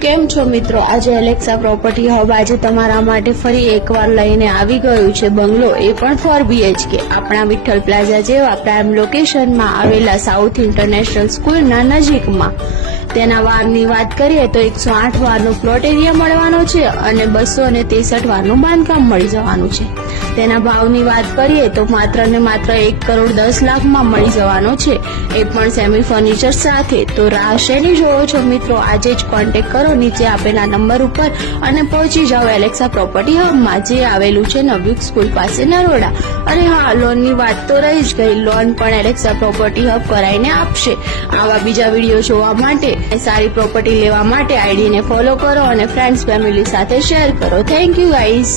કેમ છો મિત્રો? આજે એલેક્સા પ્રોપર્ટી હબ આજે તમારા માટે ફરી એકવાર લઈને આવી ગયું છે બંગલો, એ પણ 4 BHK આપણા વિઠ્ઠલ પ્લાઝા જેવા પ્રાઇમ લોકેશનમાં આવેલા સાઉથ ઇન્ટરનેશનલ સ્કૂલના નજીકમાં. તેના વારની વાત કરીએ તો 108 વારનો પ્લોટ એરિયા મળવાનો છે અને 263 વારનું બાંધકામ મળી જવાનું છે. તેના ભાવની વાત કરીએ તો માત્ર ને માત્ર 1,10,00,000 મળી જવાનો છે, એ પણ સેમી ફર્નિચર સાથે. તો રાહ શેની જોવો છો મિત્રો? આજે જ કોન્ટેક્ટ કરો નીચે આપેલા નંબર ઉપર અને પહોંચી જાઓ એલેક્સા પ્રોપર્ટી હબમાં, જે આવેલું છે નવયુગ સ્કૂલ પાસે નરોડા. અને હા, લોનની વાત તો રહી જ ગઈ, લોન પણ એલેક્સા પ્રોપર્ટી હબ કરાઈને આપશે. આવા બીજા વિડીયો જોવા માટે, સારી પ્રોપર્ટી લેવા માટે આઈડીને ફોલો કરો અને ફ્રેન્ડ્સ ફેમિલી સાથે શેર કરો. Thank you guys.